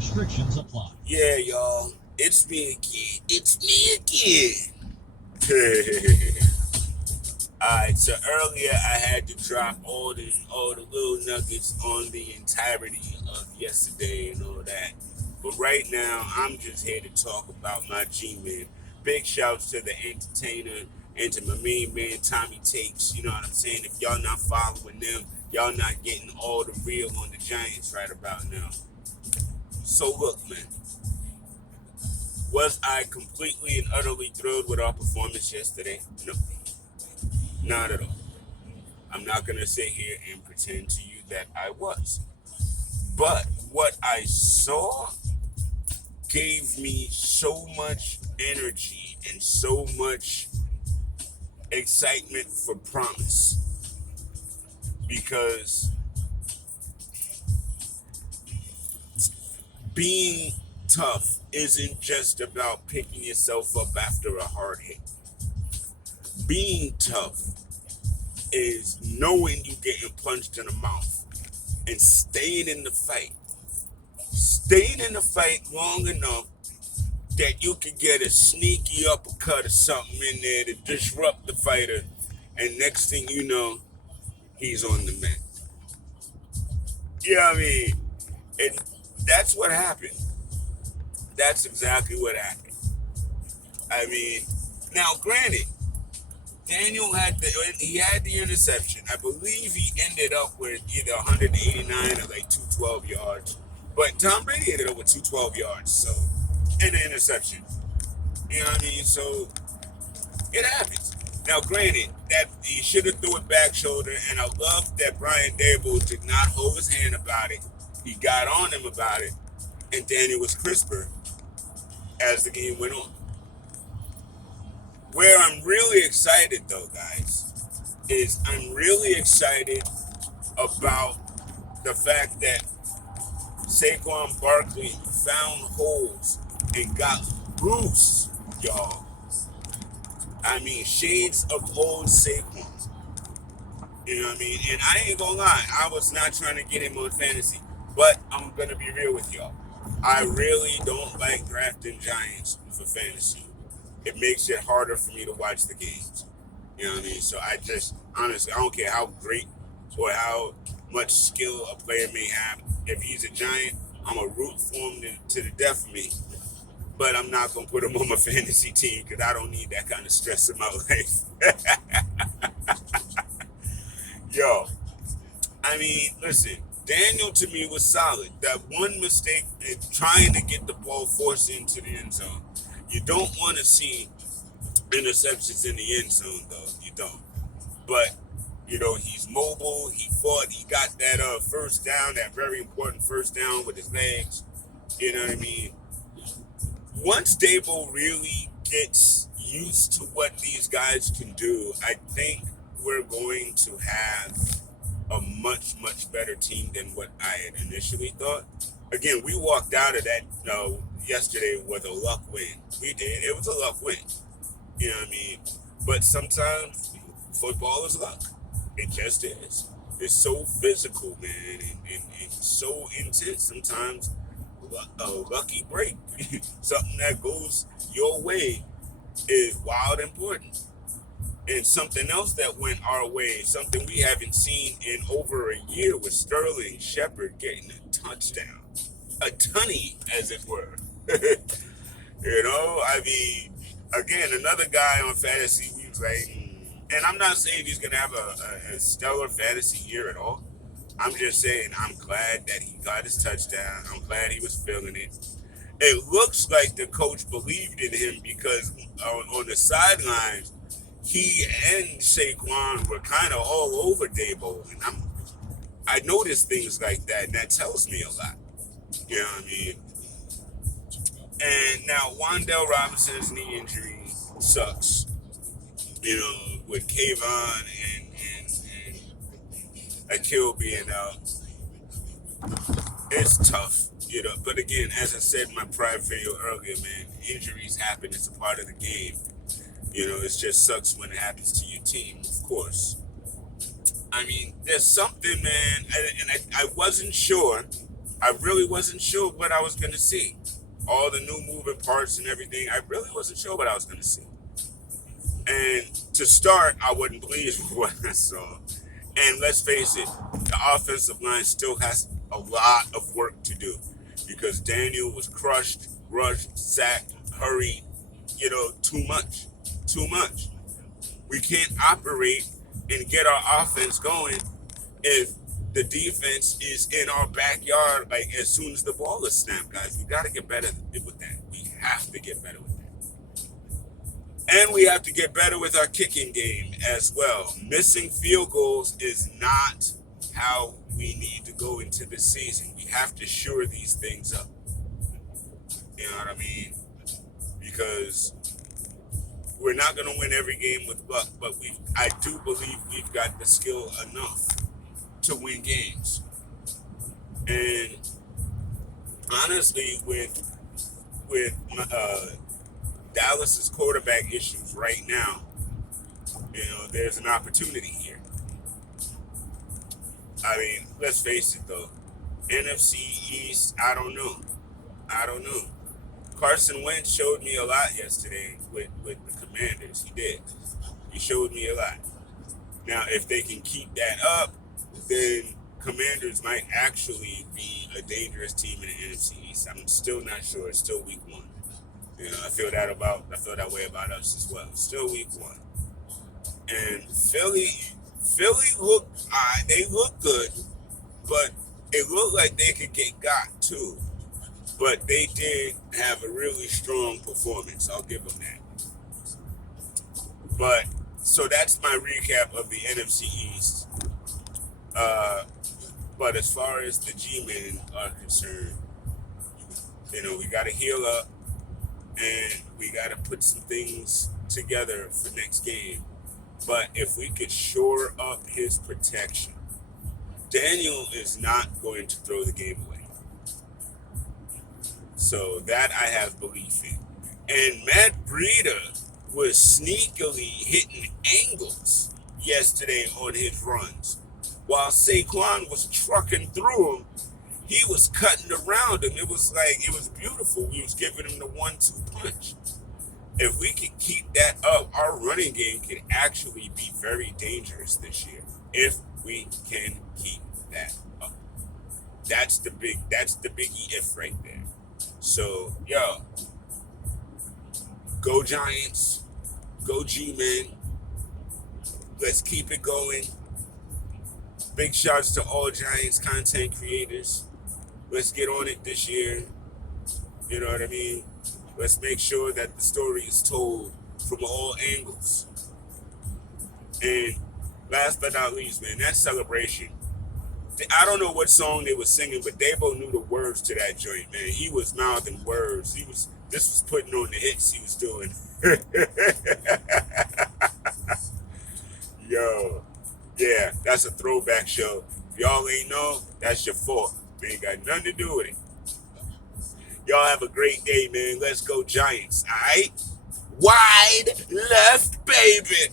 Restrictions apply. Yeah, y'all. It's me again. It's me again. Alright, so earlier I had to drop all the little nuggets on the entirety of yesterday and all that. But right now I'm just here to talk about my G-Man. Big shouts to the entertainer and to my main man Tommy Takes. You know what I'm saying? If y'all not following them, y'all not getting all the real on the Giants right about now. So look, man. Was I completely and utterly thrilled with our performance yesterday? No, not at all. I'm not going to sit here and pretend to you that I was. But what I saw gave me so much energy and so much excitement for promise. Because being tough isn't just about picking yourself up after a hard hit. Being tough is knowing you getting punched in the mouth and staying in the fight. Staying in the fight long enough that you can get a sneaky uppercut or something in there to disrupt the fighter, and next thing you know, he's on the mat. You know what I mean? And that's what happened. That's exactly what happened. I mean, now granted, Daniel had the interception. I believe he ended up with either 189 or like 212 yards. But Tom Brady ended up with 212 yards, so and an interception. You know what I mean? So it happens. Now, granted, that he should have threw it back shoulder, and I love that Brian Dable did not hold his hand about it. He got on him about it, and Daniel was crisper as the game went on. Where I'm really excited, though, guys, is I'm really excited about the fact that Saquon Barkley found holes and got loose, y'all. I mean, shades of old Saquon. You know what I mean? And I ain't gonna lie, I was not trying to get him on fantasy. But I'm gonna be real with y'all. I really don't like drafting Giants for fantasy. It makes it harder for me to watch the games. You know what I mean? So I just, honestly, I don't care how great or how much skill a player may have. If he's a Giant, I'm a root for him to the death of me. But I'm not going to put him on my fantasy team because I don't need that kind of stress in my life. Yo, I mean, listen, Daniel to me was solid. That one mistake in trying to get the ball forced into the end zone. You don't want to see interceptions in the end zone, though. You don't. But, you know, he's mobile. He fought. He got that first down, that very important first down with his legs. You know what I mean? Once Dable really gets used to what these guys can do, I think we're going to have a much, much better team than what I had initially thought. Again, we walked out of that yesterday with a luck win. We did. It was a luck win. You know what I mean? But sometimes football is luck. It just is. It's so physical, man, and so intense. Sometimes a lucky break, something that goes your way, is wild important. And something else that went our way, something we haven't seen in over a year, was Sterling Shepard getting a touchdown. A tunny, as it were. You know, I mean, again, another guy on fantasy, we was like, and I'm not saying he's going to have a stellar fantasy year at all. I'm just saying I'm glad that he got his touchdown. I'm glad he was feeling it. It looks like the coach believed in him because on the sidelines, he and Saquon were kind of all over Dable. And I noticed things like that, and that tells me a lot. You know what I mean? And now Wan'Dale Robinson's knee injury sucks. You know, with Kayvon and Akil being out, it's tough. You know, but again, as I said in my prior video earlier, man, injuries happen. It's a part of the game. You know, it just sucks when it happens to your team, of course. I mean, there's something, man, and I wasn't sure I really wasn't sure what I was going to see. All the new moving parts and everything, I really wasn't sure what I was going to see. And to start, I wasn't pleased with what I saw. And let's face it, the offensive line still has a lot of work to do because Daniel was crushed, rushed, sacked, hurried, too much. Too much. We can't operate and get our offense going if the defense is in our backyard like as soon as the ball is snapped, guys. We got to get better with that. We have to get better with that. And we have to get better with our kicking game as well. Missing field goals is not how we need to go into the season. We have to shore these things up. You know what I mean? Because we're not going to win every game with luck, but I do believe we've got the skill enough to win games. And honestly, with Dallas's quarterback issues right now, there's an opportunity here. I mean, let's face it though, NFC East, I don't know. Carson Wentz showed me a lot yesterday with the Commanders. He did. He showed me a lot. Now, if they can keep that up, then Commanders might actually be a dangerous team in the NFC East. I'm still not sure. It's still week one. I feel that way about us as well. Still week one. And Philly looked, they look good, but it looked like they could get got too. But they did have a really strong performance. I'll give them that. But so that's my recap of the NFC East. But as far as the G-men are concerned, we got to heal up and we got to put some things together for next game. But if we could shore up his protection, Daniel is not going to throw the game away. So that I have belief in. And Matt Breida was sneakily hitting angles yesterday on his runs. While Saquon was trucking through him, he was cutting around him. It was beautiful. We was giving him the 1-2 punch. If we can keep that up, our running game can actually be very dangerous this year. If we can keep that up. That's the biggie if right there. So, go Giants, go G-Men. Let's keep it going. Big shouts to all Giants content creators. Let's get on it this year. You know what I mean? Let's make sure that the story is told from all angles. And last but not least, man, that celebration. I don't know what song they were singing, but Dabo knew the words to that joint, man. He was mouthing words. This was putting on the hits he was doing. Yo, yeah, that's a throwback show. If y'all ain't know, that's your fault. We ain't got nothing to do with it. Y'all have a great day, man. Let's go Giants, all right? Wide left, baby.